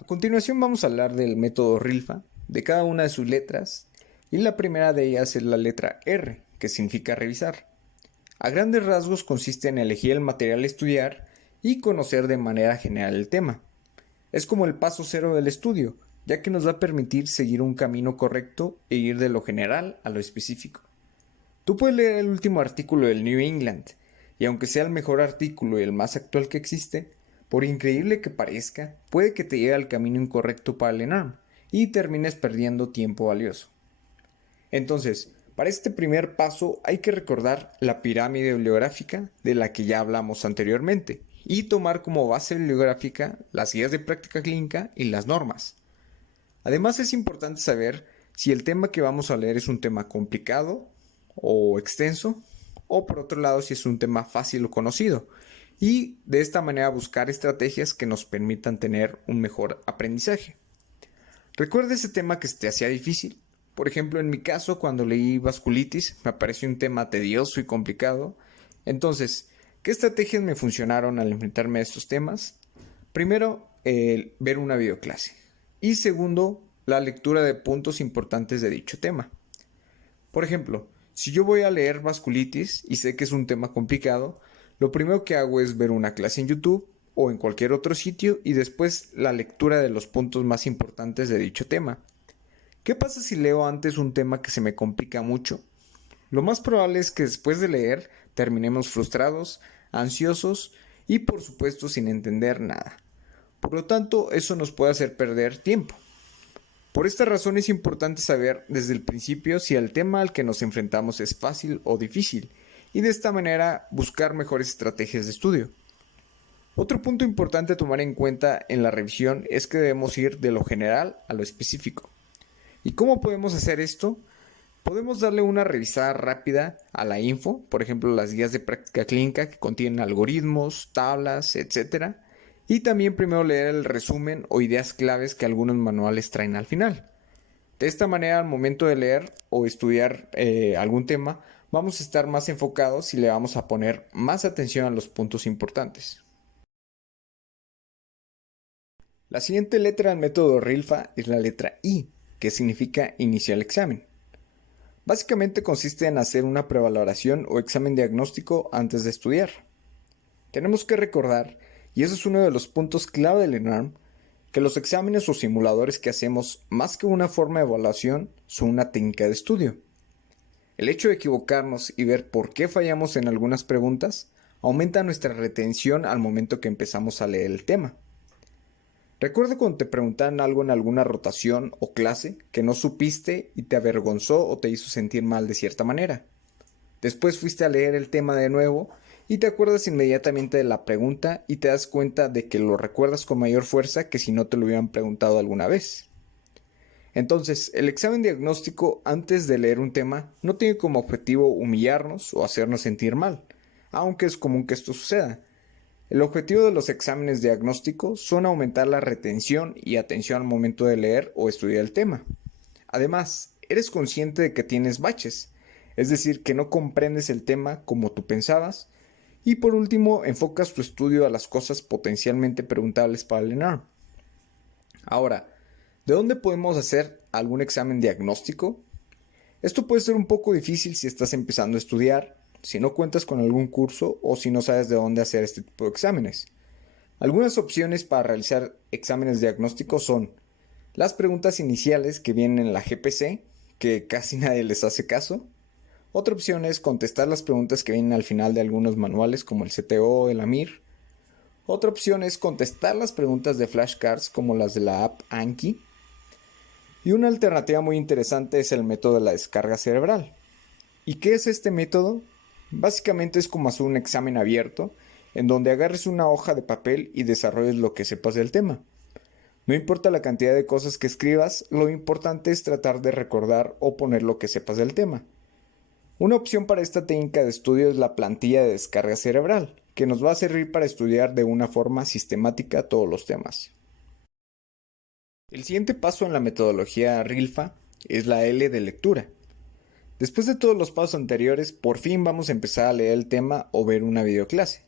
A continuación vamos a hablar del método RILFA, de cada una de sus letras, y la primera de ellas es la letra R, que significa revisar. A grandes rasgos consiste en elegir el material a estudiar y conocer de manera general el tema. Es como el paso cero del estudio, ya que nos va a permitir seguir un camino correcto e ir de lo general a lo específico. Tú puedes leer el último artículo del New England, y aunque sea el mejor artículo y el más actual que existe, por increíble que parezca, puede que te lleve al camino incorrecto para el ENARM y termines perdiendo tiempo valioso. Entonces, para este primer paso hay que recordar la pirámide bibliográfica de la que ya hablamos anteriormente y tomar como base bibliográfica las guías de práctica clínica y las normas. Además es importante saber si el tema que vamos a leer es un tema complicado o extenso, o por otro lado si es un tema fácil o conocido, y de esta manera buscar estrategias que nos permitan tener un mejor aprendizaje. Recuerda ese tema que se te hacía difícil. Por ejemplo, en mi caso, cuando leí vasculitis, me pareció un tema tedioso y complicado. Entonces, ¿qué estrategias me funcionaron al enfrentarme a estos temas? Primero, ver una videoclase. Y segundo, la lectura de puntos importantes de dicho tema. Por ejemplo, si yo voy a leer vasculitis y sé que es un tema complicado, lo primero que hago es ver una clase en YouTube o en cualquier otro sitio y después la lectura de los puntos más importantes de dicho tema. ¿Qué pasa si leo antes un tema que se me complica mucho? Lo más probable es que después de leer terminemos frustrados, ansiosos y por supuesto sin entender nada. Por lo tanto, eso nos puede hacer perder tiempo. Por esta razón es importante saber desde el principio si el tema al que nos enfrentamos es fácil o difícil, y de esta manera buscar mejores estrategias de estudio. Otro punto importante a tomar en cuenta en la revisión es que debemos ir de lo general a lo específico. ¿Y cómo podemos hacer esto? Podemos darle una revisada rápida a la info, por ejemplo las guías de práctica clínica que contienen algoritmos, tablas, etc. Y también primero leer el resumen o ideas claves que algunos manuales traen al final. De esta manera, al momento de leer o estudiar algún tema, vamos a estar más enfocados y le vamos a poner más atención a los puntos importantes. La siguiente letra del método RILFA es la letra I, que significa iniciar el examen. Básicamente consiste en hacer una prevaloración o examen diagnóstico antes de estudiar. Tenemos que recordar, y eso es uno de los puntos clave del ENARM, que los exámenes o simuladores que hacemos, más que una forma de evaluación, son una técnica de estudio. El hecho de equivocarnos y ver por qué fallamos en algunas preguntas aumenta nuestra retención al momento que empezamos a leer el tema. Recuerda cuando te preguntaron algo en alguna rotación o clase que no supiste y te avergonzó o te hizo sentir mal de cierta manera. Después fuiste a leer el tema de nuevo y te acuerdas inmediatamente de la pregunta y te das cuenta de que lo recuerdas con mayor fuerza que si no te lo hubieran preguntado alguna vez. Entonces, el examen diagnóstico antes de leer un tema no tiene como objetivo humillarnos o hacernos sentir mal, aunque es común que esto suceda. El objetivo de los exámenes diagnósticos son aumentar la retención y atención al momento de leer o estudiar el tema. Además, eres consciente de que tienes baches, es decir, que no comprendes el tema como tú pensabas, y por último, enfocas tu estudio a las cosas potencialmente preguntables para el ENARM. Ahora, ¿de dónde podemos hacer algún examen diagnóstico? Esto puede ser un poco difícil si estás empezando a estudiar, si no cuentas con algún curso o si no sabes de dónde hacer este tipo de exámenes. Algunas opciones para realizar exámenes diagnósticos son las preguntas iniciales que vienen en la GPC, que casi nadie les hace caso. Otra opción es contestar las preguntas que vienen al final de algunos manuales como el CTO o el AMIR. Otra opción es contestar las preguntas de flashcards como las de la app Anki. Y una alternativa muy interesante es el método de la descarga cerebral. ¿Y qué es este método? Básicamente es como hacer un examen abierto, en donde agarres una hoja de papel y desarrolles lo que sepas del tema. No importa la cantidad de cosas que escribas, lo importante es tratar de recordar o poner lo que sepas del tema. Una opción para esta técnica de estudio es la plantilla de descarga cerebral, que nos va a servir para estudiar de una forma sistemática todos los temas. El siguiente paso en la metodología RILFA es la L de lectura. Después de todos los pasos anteriores, por fin vamos a empezar a leer el tema o ver una videoclase.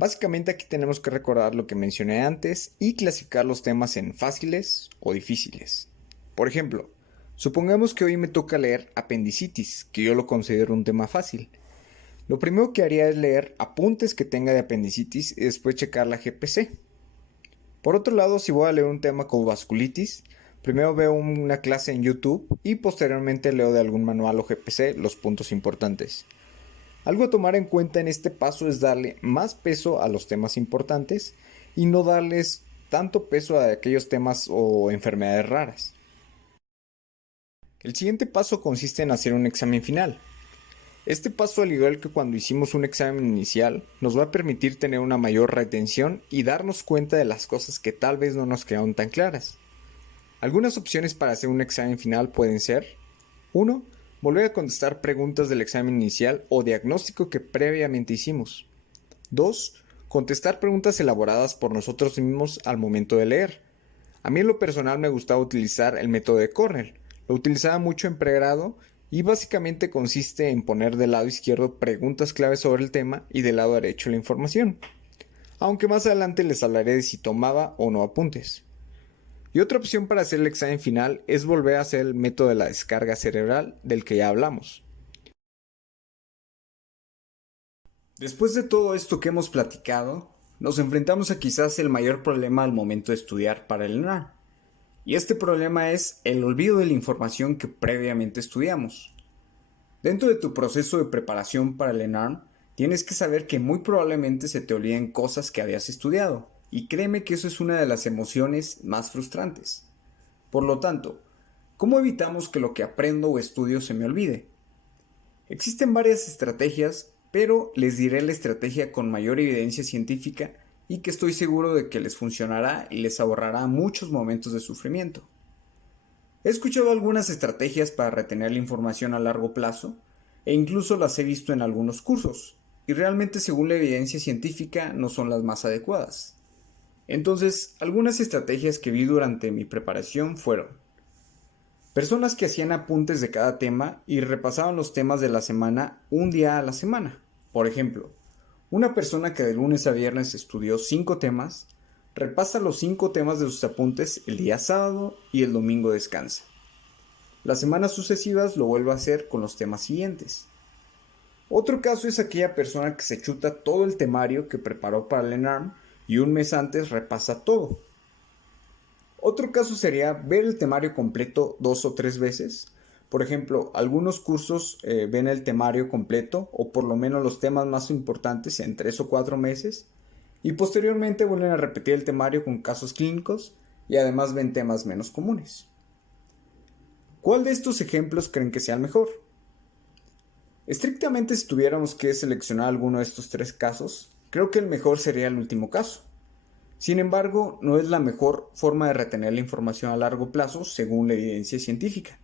Básicamente aquí tenemos que recordar lo que mencioné antes y clasificar los temas en fáciles o difíciles. Por ejemplo, supongamos que hoy me toca leer apendicitis, que yo lo considero un tema fácil. Lo primero que haría es leer apuntes que tenga de apendicitis y después checar la GPC. Por otro lado, si voy a leer un tema como vasculitis, primero veo una clase en YouTube y posteriormente leo de algún manual o GPC los puntos importantes. Algo a tomar en cuenta en este paso es darle más peso a los temas importantes y no darles tanto peso a aquellos temas o enfermedades raras. El siguiente paso consiste en hacer un examen final. Este paso, al igual que cuando hicimos un examen inicial, nos va a permitir tener una mayor retención y darnos cuenta de las cosas que tal vez no nos quedaron tan claras. Algunas opciones para hacer un examen final pueden ser: 1. Volver a contestar preguntas del examen inicial o diagnóstico que previamente hicimos. 2. Contestar preguntas elaboradas por nosotros mismos al momento de leer. A mí en lo personal me gustaba utilizar el método de Cornell. Lo utilizaba mucho en pregrado y básicamente consiste en poner del lado izquierdo preguntas claves sobre el tema y del lado derecho la información. Aunque más adelante les hablaré de si tomaba o no apuntes. Y otra opción para hacer el examen final es volver a hacer el método de la descarga cerebral del que ya hablamos. Después de todo esto que hemos platicado, nos enfrentamos a quizás el mayor problema al momento de estudiar para el ENARM. Y este problema es el olvido de la información que previamente estudiamos. Dentro de tu proceso de preparación para el ENARM, tienes que saber que muy probablemente se te olviden cosas que habías estudiado. Y créeme que eso es una de las emociones más frustrantes. Por lo tanto, ¿cómo evitamos que lo que aprendo o estudio se me olvide? Existen varias estrategias, pero les diré la estrategia con mayor evidencia científica y que estoy seguro de que les funcionará y les ahorrará muchos momentos de sufrimiento. He escuchado algunas estrategias para retener la información a largo plazo e incluso las he visto en algunos cursos, y realmente según la evidencia científica no son las más adecuadas. Entonces, algunas estrategias que vi durante mi preparación fueron: personas que hacían apuntes de cada tema y repasaban los temas de la semana un día a la semana. Por ejemplo, una persona que de lunes a viernes estudió 5 temas, repasa los 5 temas de sus apuntes el día sábado y el domingo descansa. Las semanas sucesivas lo vuelve a hacer con los temas siguientes. Otro caso es aquella persona que se chuta todo el temario que preparó para el ENARM y un mes antes repasa todo. Otro caso sería ver el temario completo 2 o 3 veces. Por ejemplo, algunos cursos ven el temario completo o por lo menos los temas más importantes en 3 o 4 meses y posteriormente vuelven a repetir el temario con casos clínicos y además ven temas menos comunes. ¿Cuál de estos ejemplos creen que sea el mejor? Estrictamente, si tuviéramos que seleccionar alguno de estos 3 casos, creo que el mejor sería el último caso. Sin embargo, no es la mejor forma de retener la información a largo plazo según la evidencia científica.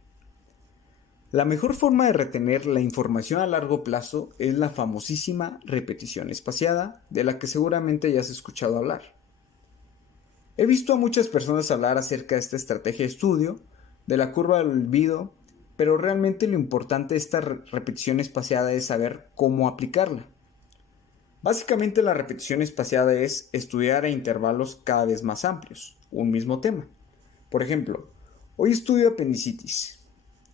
La mejor forma de retener la información a largo plazo es la famosísima repetición espaciada, de la que seguramente ya has escuchado hablar. He visto a muchas personas hablar acerca de esta estrategia de estudio, de la curva del olvido, pero realmente lo importante de esta repetición espaciada es saber cómo aplicarla. Básicamente la repetición espaciada es estudiar a intervalos cada vez más amplios, un mismo tema. Por ejemplo, hoy estudio apendicitis.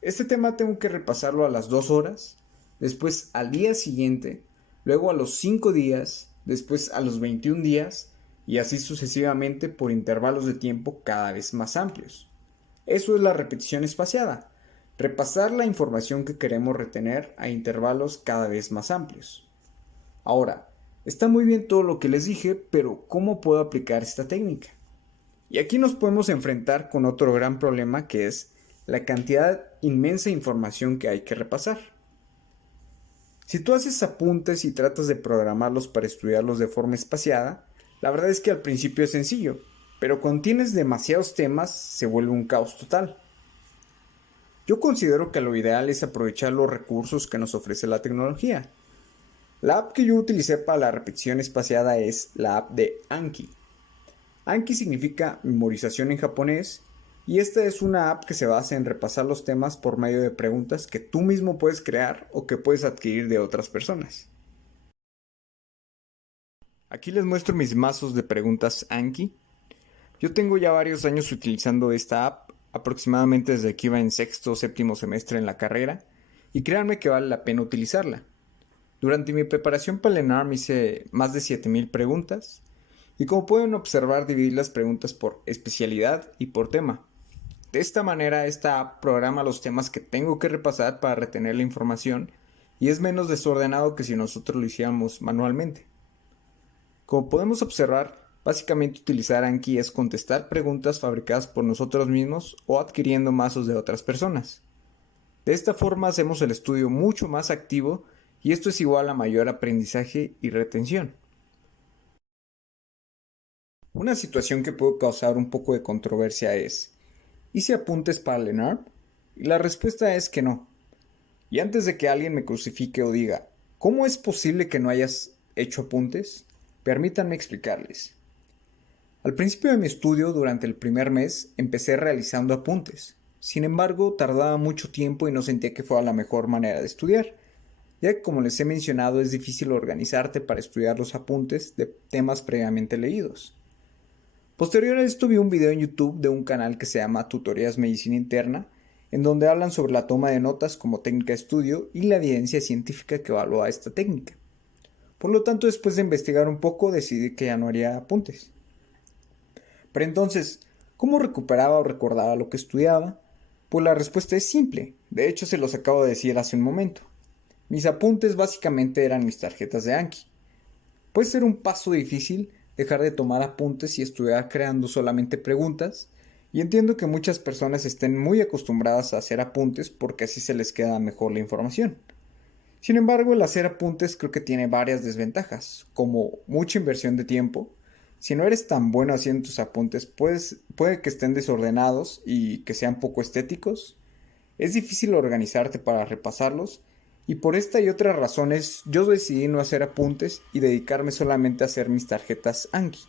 Este tema tengo que repasarlo a las 2 horas, después al día siguiente, luego a los 5 días, después a los 21 días y así sucesivamente por intervalos de tiempo cada vez más amplios. Eso es la repetición espaciada, repasar la información que queremos retener a intervalos cada vez más amplios. Ahora, está muy bien todo lo que les dije, pero ¿cómo puedo aplicar esta técnica? Y aquí nos podemos enfrentar con otro gran problema, que es la cantidad inmensa de información que hay que repasar. Si tú haces apuntes y tratas de programarlos para estudiarlos de forma espaciada, la verdad es que al principio es sencillo, pero cuando tienes demasiados temas se vuelve un caos total. Yo considero que lo ideal es aprovechar los recursos que nos ofrece la tecnología. La app que yo utilicé para la repetición espaciada es la app de Anki. Anki significa memorización en japonés y esta es una app que se basa en repasar los temas por medio de preguntas que tú mismo puedes crear o que puedes adquirir de otras personas. Aquí les muestro mis mazos de preguntas Anki. Yo tengo ya varios años utilizando esta app, aproximadamente desde que iba en sexto o séptimo semestre en la carrera, y créanme que vale la pena utilizarla. Durante mi preparación para el ENARM hice más de 7000 preguntas, y como pueden observar dividí las preguntas por especialidad y por tema. De esta manera esta app programa los temas que tengo que repasar para retener la información y es menos desordenado que si nosotros lo hiciéramos manualmente. Como podemos observar, básicamente utilizar Anki es contestar preguntas fabricadas por nosotros mismos o adquiriendo mazos de otras personas. De esta forma hacemos el estudio mucho más activo y esto es igual a mayor aprendizaje y retención. Una situación que puede causar un poco de controversia es: ¿hice apuntes para el ENARM? Y la respuesta es que no. Y antes de que alguien me crucifique o diga, ¿cómo es posible que no hayas hecho apuntes? Permítanme explicarles. Al principio de mi estudio, durante el primer mes, empecé realizando apuntes. Sin embargo, tardaba mucho tiempo y no sentía que fuera la mejor manera de estudiar, ya que como les he mencionado es difícil organizarte para estudiar los apuntes de temas previamente leídos. Posterior a esto vi un video en YouTube de un canal que se llama Tutorías Medicina Interna, en donde hablan sobre la toma de notas como técnica de estudio y la evidencia científica que evalúa esta técnica. Por lo tanto, después de investigar un poco, decidí que ya no haría apuntes. Pero entonces, ¿cómo recuperaba o recordaba lo que estudiaba? Pues la respuesta es simple, de hecho se los acabo de decir hace un momento. Mis apuntes básicamente eran mis tarjetas de Anki. Puede ser un paso difícil dejar de tomar apuntes y estudiar creando solamente preguntas, y entiendo que muchas personas estén muy acostumbradas a hacer apuntes porque así se les queda mejor la información. Sin embargo, el hacer apuntes creo que tiene varias desventajas, como mucha inversión de tiempo. Si no eres tan bueno haciendo tus apuntes, puede que estén desordenados y que sean poco estéticos. Es difícil organizarte para repasarlos y por esta y otras razones yo decidí no hacer apuntes y dedicarme solamente a hacer mis tarjetas Anki.